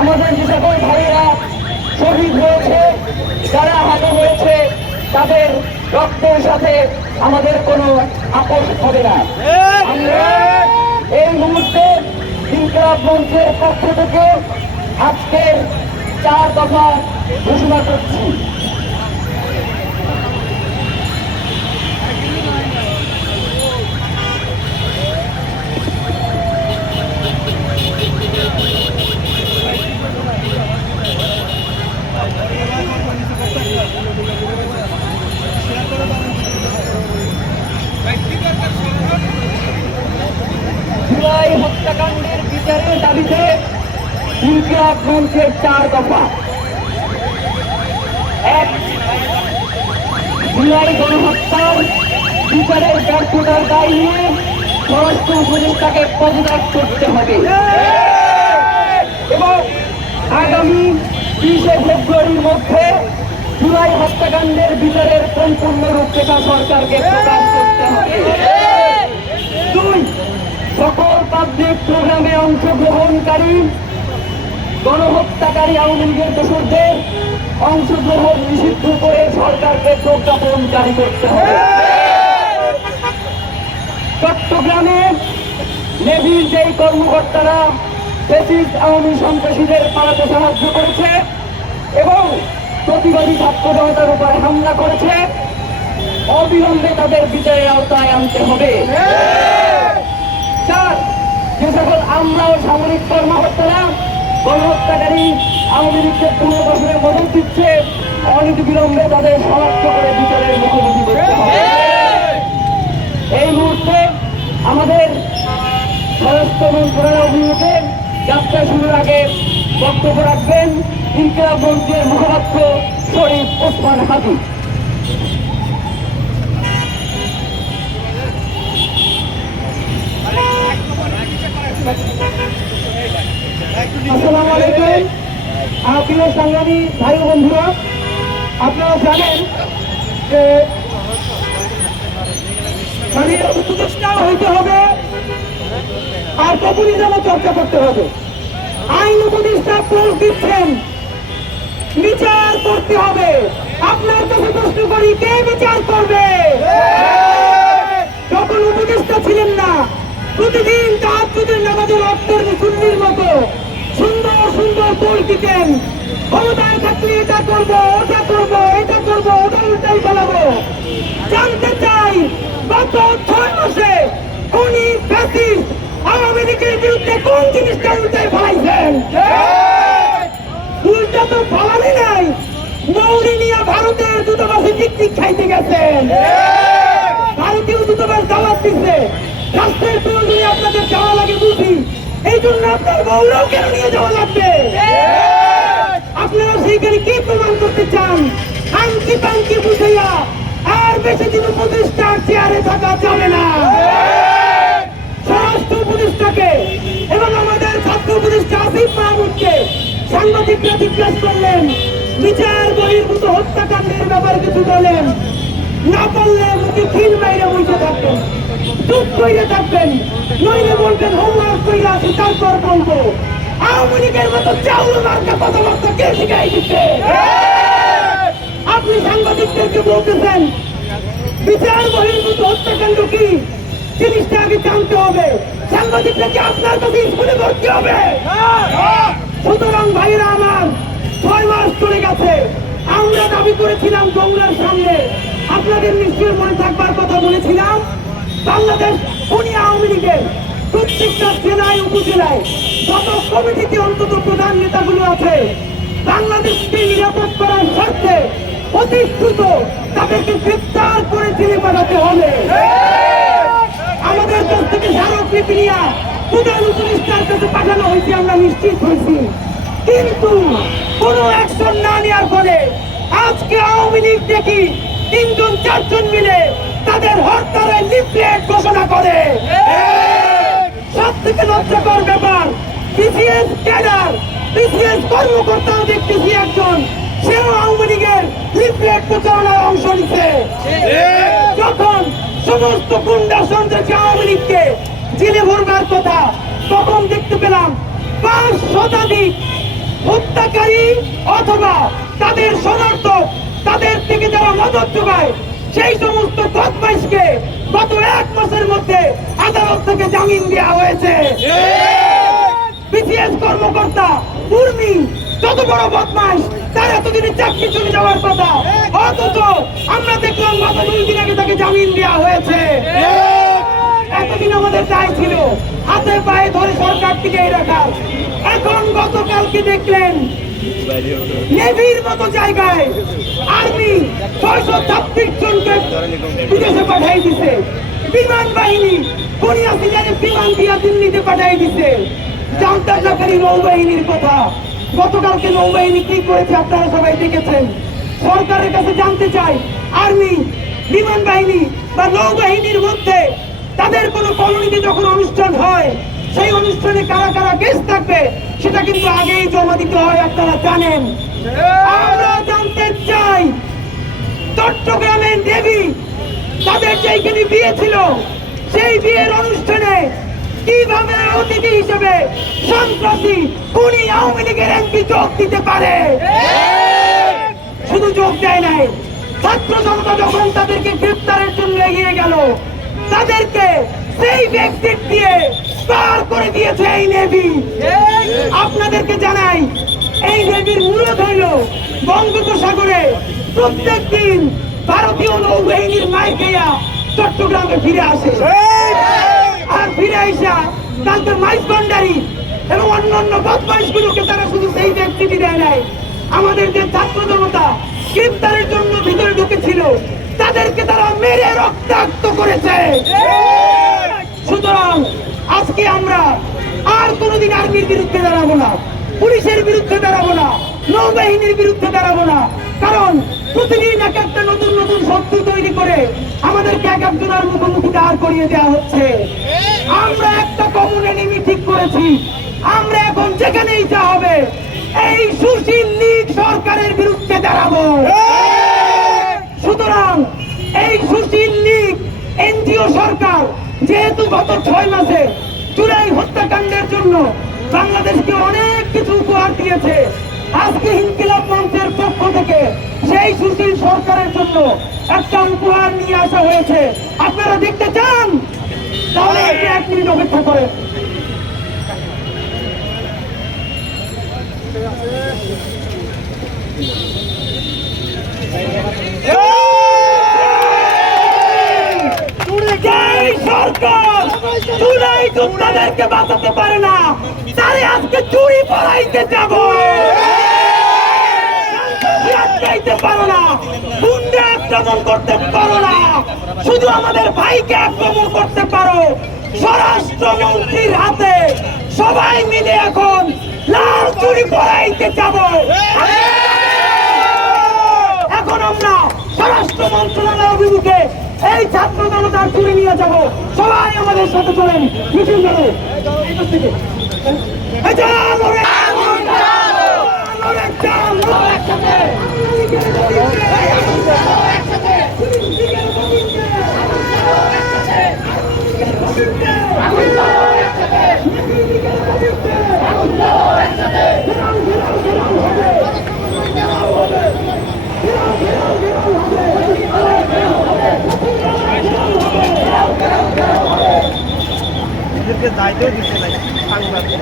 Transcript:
আমাদের যে সকল ভাইয়েরা শহীদ হয়েছে, যারা আহত হয়েছে, তাদের রক্তের সাথে আমাদের কোনো আপোষ হবে না। আমরা এই মুহূর্তে ইনকলাব মঞ্চের পক্ষ থেকে আজকের চার দফা ঘোষণা করছি। জুলাই হত্যাকাণ্ডের বিচারের দাবিতে ইনকলাব মঞ্চের চার দফা। এক, জুলাই গণহত্যার বিচারের ব্যর্থতার দায় নিয়ে স্বরাষ্ট্র উপদেষ্টাকে পদত্যাগ করতে হবে। এবং আগামী বিশে ফেব্রুয়ারির মধ্যে জুলাই হত্যাকাণ্ডের বিচারের সম্পূর্ণ রূপরেখা সরকারকে প্রকাশ করতে হবে। দুই, সকল পাবলিক প্রোগ্রামে অংশগ্রহণকারী, গণহত্যাকারী আওয়ামী লীগের দোষরদের অংশগ্রহণ নিষিদ্ধ করে সরকারকে প্রজ্ঞাপন জারি করতে হবে। চট্টগ্রামে নেভির যেই কর্মকর্তারা ফেসিস্ট আওয়ামী সন্ত্রাসীদের পালাতে সাহায্য করেছে এবং প্রতিবাদী ছাত্র জনতার উপরে হামলা করেছে। অবিলম্বে তাদের বিচারের আওতায় আনতে হবে। চার যে সকল আমরা ও সামরিক কর্মকর্তারা গণহত্যাকারী আওয়ামী লীগকে পুনর্বাসনের মদত দিচ্ছে অনীতি বিলম্বে তাদের শনাক্ত করে বিচারের মুখোমুখি করতে হবে। এই মুহূর্তে আমাদের স্বরাষ্ট্র মন্ত্রণালয় অভিমুখে যাত্রা শুরুর আগে বক্তব্য রাখবেন ইনকিলাব মঞ্চের মুখপাত্র শরীফ ওসমান হাজি আসসালামু আলাইকুম। প্রিয় সংগ্রামী ভাই বন্ধুরা, আপনারা জানেন যে উপদেষ্টা হইতে হবে আর পপুলিজমও চর্চা করতে হবে। আইন উপদেষ্টা পোস্ট দিচ্ছেন। বিচার করতে হবে। আপনার কাছে প্রশ্ন করি, কে বিচার করবে? যখন উপদেষ্টা ছিলেন না, প্রতিদিন তাহাজুদের নামাজের অর্থের মুসল্লির মতো সুন্দর সুন্দর বই দিতেন। ক্ষমতায় থাকলে এটা করব, ওটা করব, এটা করব, ওটা উল্টাই ফেলাবো জানতে চাই, গত ছয় মাসে কোনি ফ্যাসিস্ট আওয়ামী বিরুদ্ধে কোন জিনিসটা উল্টাই ফেলাইছেন উল্টা তো ফালানি নাই, মৌরি নিয়ে ভারতের দূতাবাসে পিকনিক খাইতে গেছেন ভারতীয় দূতাবাস দাওয়াত দিচ্ছে রাষ্ট্রের প্রয়োজনে আপনাদের যাওয়া লাগে বুঝি। এই জন্য আপনার বউরাও কেন নিয়ে যাওয়া লাগবে? আপনারা সেইখানে কি প্রমাণ করতে চান? আংকি পাঙ্কি বুঝাইয়া আর বেশি দিন উপদেষ্টার চেয়ারে থাকা যাবে না। উপদেষ্টাকে এবং আমাদের ছাত্র উপদেষ্টা আসিফ মাহমুদকে সাংবাদিকরা জিজ্ঞাসা করলেন, বিচার বহির্ভূত হত্যাকাণ্ডের ব্যাপারে কিছু বলেন। না পারলে মুখে খিল বাইরে বসে থাকবেন। চুপ করে থাকবেন। নইলে বলবেন, হোমওয়ার্ক করে আসি, তারপর বলব। আওয়ামী লীগের মতো চাউল মার্কা কথাবার্তা কে শিখাই দিচ্ছে? আপনি সাংবাদিকদেরকে বলতেছেন, বিচার বহির্ভূত হত্যাকাণ্ড কি? জিনিসটা আগে জানতে হবে। সাংবাদিকরা আপনার কাছে স্কুলে ভর্তি হবে। সুতরাং ভাইরা আমার, ছয় মাস চলে গেছে। আমরা দাবি করেছিলাম গৌড়ার সামনে। আপনাদের নিশ্চয়ই মনে থাকবার কথা বলেছিলাম, বাংলাদেশ উনি আওয়ামী লীগের প্রত্যেকটা জেলায়, উপজেলায় যত কমিটিতে অন্তত প্রধান নেতাগুলো আছে, বাংলাদেশকে নিরাপদ করার স্বার্থে অতি দ্রুত তাদেরকে গ্রেপ্তার করে জেলে পাঠাতে হবে আমাদের কাছ নিয়ে প্রধান উপদেষ্টার কাছে পাঠানো হয়েছে আমরা নিশ্চিত হয়েছি। কিন্তু কোন অ্যাকশন না নেওয়ার ফলে আজকে আওয়ামী লীগ দেখি তিনজন চারজন মিলে তাদের হরতালের লিফলেট ঘোষণা করে। সব থেকে লজ্জাকর ব্যাপার বিসিএস ক্যাডার বিসিএস কর্মকর্তাও দেখতেছি একজন সেও আওয়ামী লীগের লিফলেট প্রচারণার অংশ নিচ্ছে যখন সমস্ত গুন্ডা সন্ত্রাসী আওয়ামী লীগকে ভরবার কথা তখন দেখতে পেলাম পাঁচ শতাধিক হত্যাকারী অথবা তাদের সমর্থক তাদের থেকে যারা মদত যোগায়, সেই সমস্ত বদমাইশকে গত এক মাসের মধ্যে আদালত থেকে জামিন দেওয়া হয়েছে। বিসিএস কর্মকর্তা উর্মি, যত বড় বদমাস তার এতদিনে চাকরি চলে যাওয়ার কথা। অথচ আমরা দেখলাম গত দুই দিন আগে তাকে জামিন দেওয়া হয়েছে। এতদিন আমাদের দায় ছিল। হাতে পায়ে ধরে সরকার থেকে রাখার এখন গতকালকে দেখলেন, নেভির মতো জায়গায় আর্মি ছয়শো ছাব্বিশ জনকে বিদেশে পাঠাই দিছে। বিমান বাহিনী কোরিয়া সিজারে বিমান দিয়া দিল্লিতে পাঠাই দিছে। জানতাম না নৌবাহিনীর কথা। গতকালকে নৌবাহিনী কি করেছে আপনারা সবাই দেখেছেন। সরকারের কাছে জানতে চাই, আর্মি, বিমান বাহিনী বা নৌবাহিনীর মধ্যে তাদের কোনো কলোনিতে যখন অনুষ্ঠান হয় সেই অনুষ্ঠানে কারা কারা গেস্ট থাকবে সেটা কিন্তু আগেই জমা দিতে হয় আপনারা জানেন। আমরা জানতে চাই চট্টগ্রামের দেবী তাদের যেইখানে বিয়ে ছিল সেই বিয়ের অনুষ্ঠানে কীভাবে অতিথি হিসেবে সন্ত্রাসী খুনি আওয়ামী লীগের এমপি যোগ দিতে পারে? শুধু যোগ দেয় নাই ছাত্র জনতা যখন তাদেরকে গ্রেপ্তারের জন্য এগিয়ে গেল তাদেরকে সেই ব্যক্তির দিয়ে পার করে দিয়েছে এই নেভি। আপনাদেরকে জানাই, এই নেভির মূলত হইল বঙ্গোপসাগরে প্রত্যেক দিন ভারতীয় নৌবাহিনীর মাই খেয়া চট্টগ্রামে ফিরে আসে। আর ফিরে আইসা তাদের মাইস ভান্ডারি এবং অন্যান্য বদমাইশ গুলোকে তারা শুধু সেই ব্যক্তিটি দেয় নাই। আমাদের যে ছাত্র জনতা, গ্রেপ্তারের জন্য ভিতরে ঢুকেছিল তাদেরকে তারা মেরে রক্তাক্ত করেছে। সুতরাং আজকে আমরা আর কোনোদিন আর্মির বিরুদ্ধে দাঁড়াবো না, পুলিশের বিরুদ্ধে দাঁড়াবো না, নৌবাহিনীর বিরুদ্ধে দাঁড়াবো না। কারণ প্রতিদিন এক একটা নতুন নতুন শত্রু তৈরি করে আমাদেরকে এক একজনের মুখোমুখি দাঁড় করিয়ে দেওয়া হচ্ছে। আমরা একটা কমন এনিমি ঠিক করেছি। আমরা এখন যেখানেই যা হবে, এই সুশীল লীগ সরকারের বিরুদ্ধে দাঁড়াবো। যেহেতু গত ছয় মাসে চুরাই হত্যাকাণ্ডের জন্য বাংলাদেশকে অনেক কিছু উপহার দিয়েছে, আজকে ইনকিলাব মঞ্চের পক্ষ থেকে সেই সুশীল সরকারের জন্য একটা উপহার নিয়ে আসা হয়েছে। আপনারা দেখতে চান? তাহলে এক মিনিট অপেক্ষা করেন। যেই সরকার। চুলাই যোদ্ধাদেরকে বাঁচাতে পারে না। তারে আজকে চুরি পড়াইতে যাব। আটকাইতে পারো না। গুন্ডে আক্রমণ করতে পারো না। শুধু আমাদের ভাইকে আক্রমণ করতে পারো। স্বরাষ্ট্রমন্ত্রীর হাতে সবাই মিলে এখন লাল চুরি পড়াইতে যাব। এখন আমরা স্বরাষ্ট্র মন্ত্রণালয় অভিমুখে এই ছাত্র জনতার তুলে নিয়ে যাব। সবাই আমাদের সাথে চলেন মিছিল যাবে এই আমাদেরকে যাইতেও দিতে নাই সাংবাদিক।